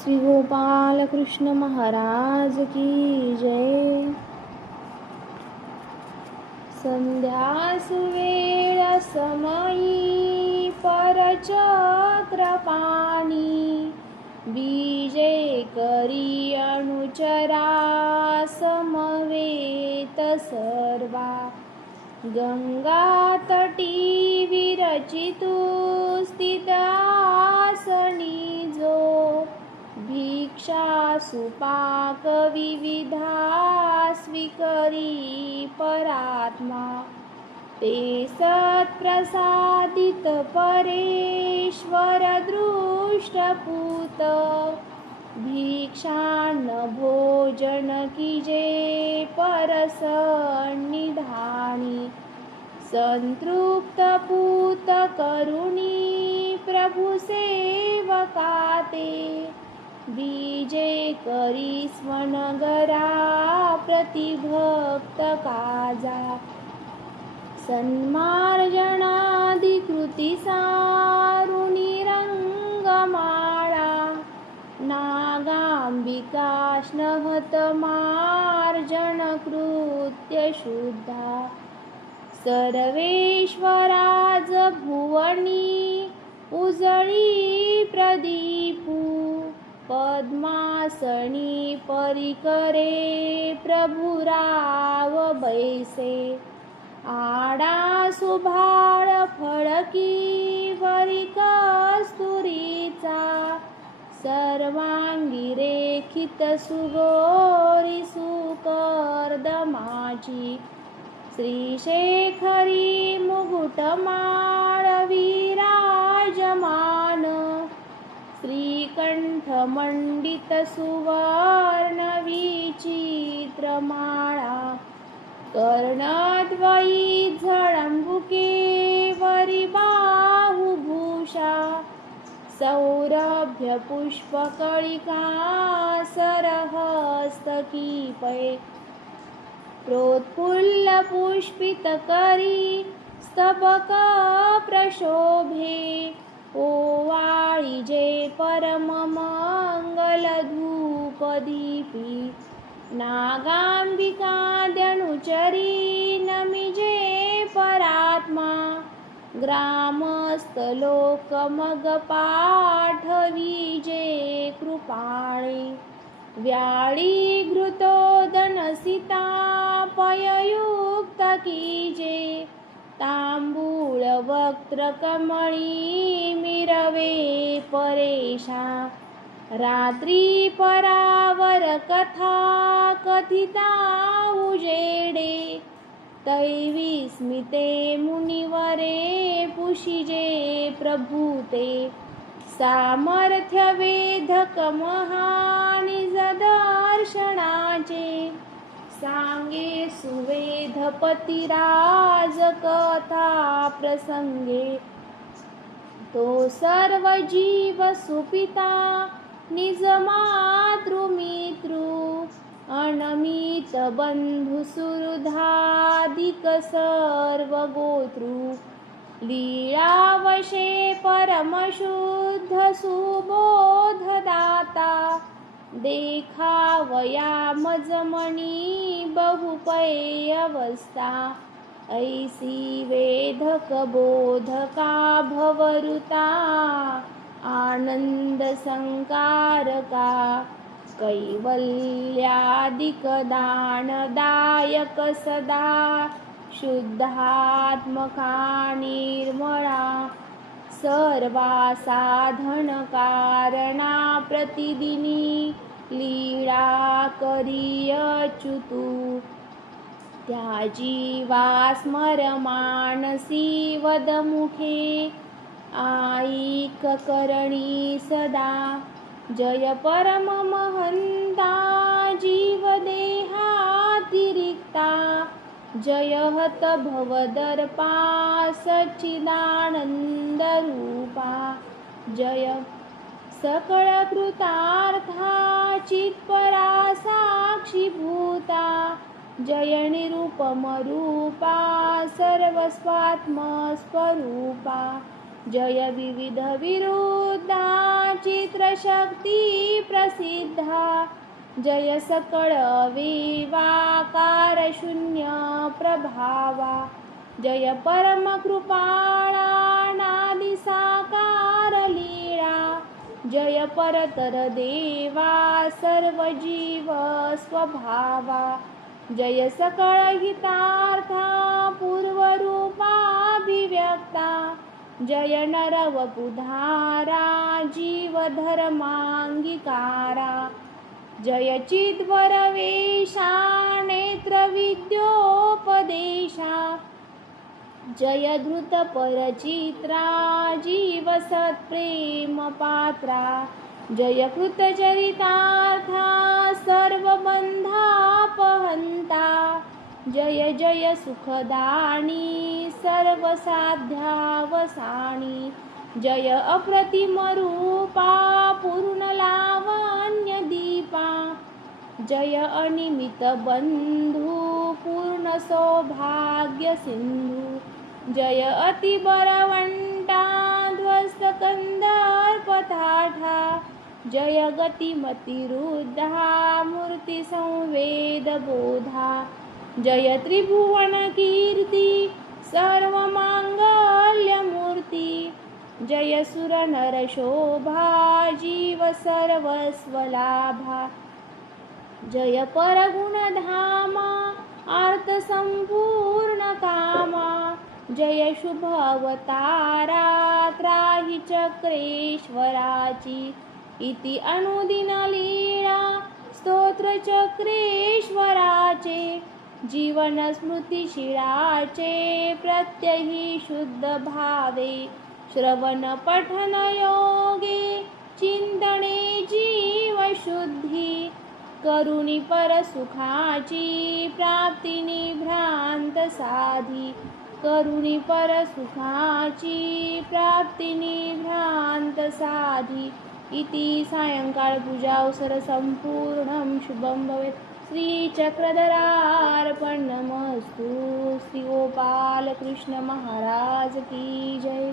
श्री गोपाल कृष्ण महाराज की जय। संध्या सुवेळ समयी परचक्रपाणी बीजे करी अनुचरा समवेत सर्वा गंगा तटी विरचितु स्थितासनी जो भिक्षा सुपाक विविधा स्वीकरी परात्मा ते सत्प्रसादित परेश्वर दृष्टपूत भिक्षान्न भोजन कीजे परस निधानी संतृप्त पूत करुणी प्रभु सेवकाते बीजे करी स्वनगरा प्रतिभक्त काजा सन्मार्जनाधिकृती सारुणी रंगमाळा नागांबिका स्नहत मार्जन कृत्य शुद्धा सर्वेश्वराज भुवनी उजळी प्रदीपू पद्मासनी परिकरे प्रभुराव बैसे आडा सुभाळ फळकी वरी कस्तुरीचा सर्वांगी रेखित सुगोरी सुकर्दमाची श्रीशेखरी मुकुटमाळ विराजमान श्रीकंठमंडित सुवर्ण विचित्रमाळा कर्णद्वयी झळंबुके वरी बाहुभूषा सौरभ्य पुष्पकळिका सरहस्तकीपै प्रोत्फुल्ल पुष्पित करी स्तबक प्रशोभे ओवाळी जे परम मंगल धूप दीपी नागांबिका दनुचरी नमिजे परात्मा ग्रामस्थ लोक मग पाठविजे कृपाळे व्याळी घृतोदन सीतापययुक्त कीजे तांबूळ वक्त्र कमळी मिरवे परेशा रात्री परावर कथा कथिता उजेडे तैविस्मिते मुनिवरे पुशिजे प्रभूते सामर्थ्य वेधक महानिज दर्शनाचे सांगे सुवेधपतिराज कथा प्रसंगे तो सर्व जीव सुपिता निज मातृमित्रु अनमित बंधु सुहृदादिक सर्व गोत्रु लीळावशे परमशुद्ध सुबोधदाता देखावया मजमणी बहुपय अवस्था ऐसी वेधक बोधका भवरुता आनंद संकारका कैवल्यादिक दानदायक सदा शुद्धात्मका निर्मळा सर्वा साधन कारणा प्रतिदिनी लीळा करी अच्युतू त्या जीवा स्मर मानसी वदमुखे आईक करणी सदा जय परम महंता जीवदेहातिरिक्ता जय हत भवदर्पा सच्चिदानंद रूपा जय सकळ कृतार्था चित्परा साक्षीभूता जय निरुपम रूपा सर्वस्वात्म स्वरूपा जय विविध विरुद्धा चित्र शक्ती प्रसिद्धा जय सकळ विवाकार शून्य प्रभावा जय परम कृपाळा नादि साकार लीळा जय परतर देवा सर्व जीव स्वभावा जय सकळ हितार्था पूर्वरूपाभिव्यक्ता जय नरवपुधारा जीव धर्मांगीकारा जय चिद्वरवेशा नेत्रविद्योपदेशा जय धृत परचित्रा जीव सत्प्रेम पात्रा जय कृतचरितार्था सर्वबंधापहंता जय जय सुखदानी सर्वसाध्यावसानी जय अप्रतिम रूपा पूर्णलावण्य दीपा जय अनिमित बंधू पूर्ण सौभाग्य सिंधू जय अति बरवंटा ध्वस्त कंदर्पताठा जय गतिमतिरुद्धा मूर्ति संवेद बोधा जय त्रिभुवन कीर्ति सर्वमांगल्य मूर्ति जय सुर नर शोभा जीव सर्वस्वलाभा जय परगुणधामा आर्त संपूर्ण कामा जय शुभ अवतारा त्राहि चक्रेश्वराची इति अनुदिन लीळा स्तोत्र चक्रेश्वराचे जीवन स्मृतिशिळाचे प्रत्यही शुद्ध भावे श्रवण पठन योगे चिंतने जीव शुद्धी करुणी परसुखाची प्राप्तिनी भ्रांत साधी करुणी परसुखाची प्राप्तिनी भ्रांत साधी इति सायंकाळ पूजावसर संपूर्णं शुभं भवेत् श्रीचक्रधरार्पणमस्तु श्री गोपाल कृष्ण महाराज की जय।